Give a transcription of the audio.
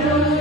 Hallelujah.